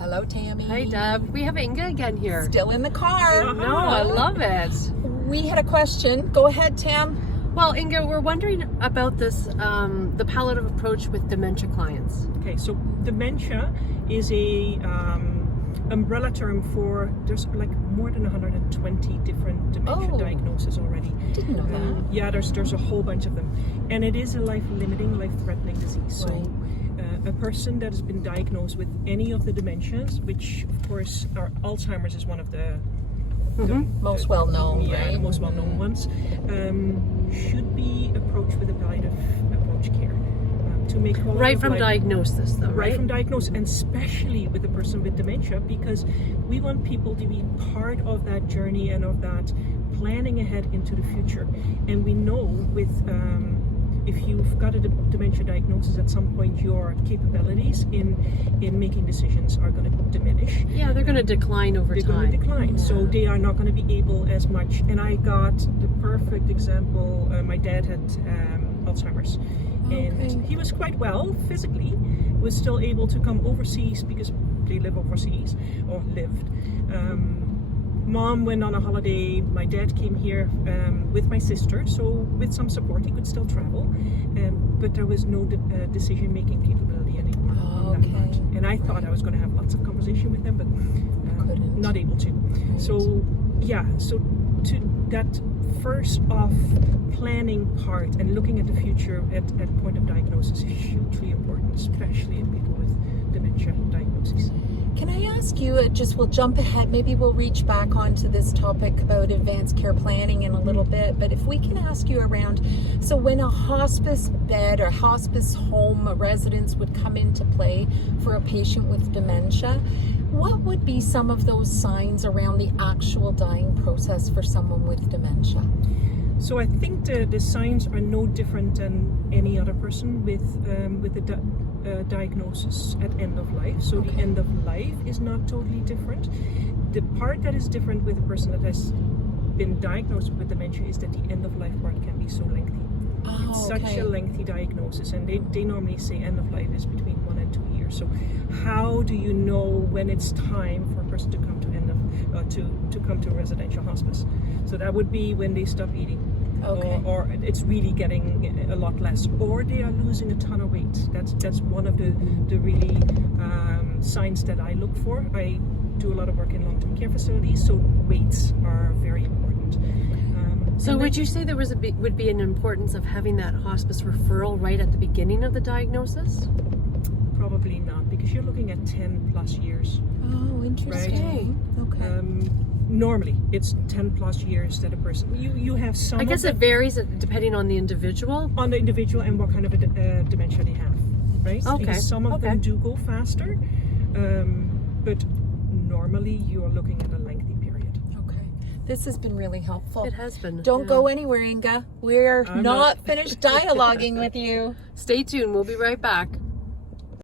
Hello, Tammy. Hi, Deb. We have Inge again here. Still in the car. No, I love it. We had a question. Go ahead, Tam. Well, Inge, we're wondering about this, the palliative approach with dementia clients. Okay, so dementia is a umbrella term for, there's like more than 120 different dementia diagnoses already. Didn't know that. Yeah, there's a whole bunch of them. And it is a life-limiting, life-threatening disease. Right. So a person that has been diagnosed with any of the dementias, which of course Alzheimer's is one of the Most well known, yeah, right? the most well-known ones, should be approached with a palliative approach care to make quality Right of from life- diagnosis, though, right right? from diagnosis, and especially with the person with dementia, because we want people to be part of that journey and of that planning ahead into the future. And we know with if you've got a dementia diagnosis, at some point your capabilities in making decisions are going to diminish. Yeah, they're going to decline over They're time. going to decline, Yeah. so they are not going to be able as much. And I got the perfect example. My dad had Alzheimer's, and he was quite well physically, was still able to come overseas because they live overseas, or lived. Mom went on a holiday, my dad came here with my sister, so with some support he could still travel, but there was no decision making capability anymore on that part. And I thought I was going to have lots of conversation with them, but not able to. Right. So yeah, so to that first off planning part and looking at the future at point of diagnosis is hugely important, especially in people with dementia diagnoses. Can I ask you, we'll jump ahead, maybe we'll reach back onto this topic about advanced care planning in a little bit, but if we can ask you around, so when a hospice bed or hospice home residence would come into play for a patient with dementia, what would be some of those signs around the actual dying process for someone with dementia? So I think the signs are no different than any other person with the diagnosis at end of life. So the end of life is not totally different. The part that is different with a person that has been diagnosed with dementia is that the end of life part can be so lengthy. It's such a lengthy diagnosis, and they normally say end of life is between 1 and 2 years. So how do you know when it's time for a person to come to to come to residential hospice? So that would be when they stop eating. Or it's really getting a lot less, or they are losing a ton of weight. That's one of the really signs that I look for. I do a lot of work in long-term care facilities, so weights are very important. So would you say there would be an importance of having that hospice referral right at the beginning of the diagnosis? Probably not, because you're looking at 10 plus years. Oh, interesting. Right? Okay. Normally, it's 10 plus years that a person. You have some. I guess it varies depending on the individual. On the individual and what kind of dementia they have, right? Okay. Because some of them do go faster, but normally you are looking at a lengthy period. Okay. This has been really helpful. It has been. Don't go anywhere, Inge. We're not finished dialoguing with you. Stay tuned. We'll be right back.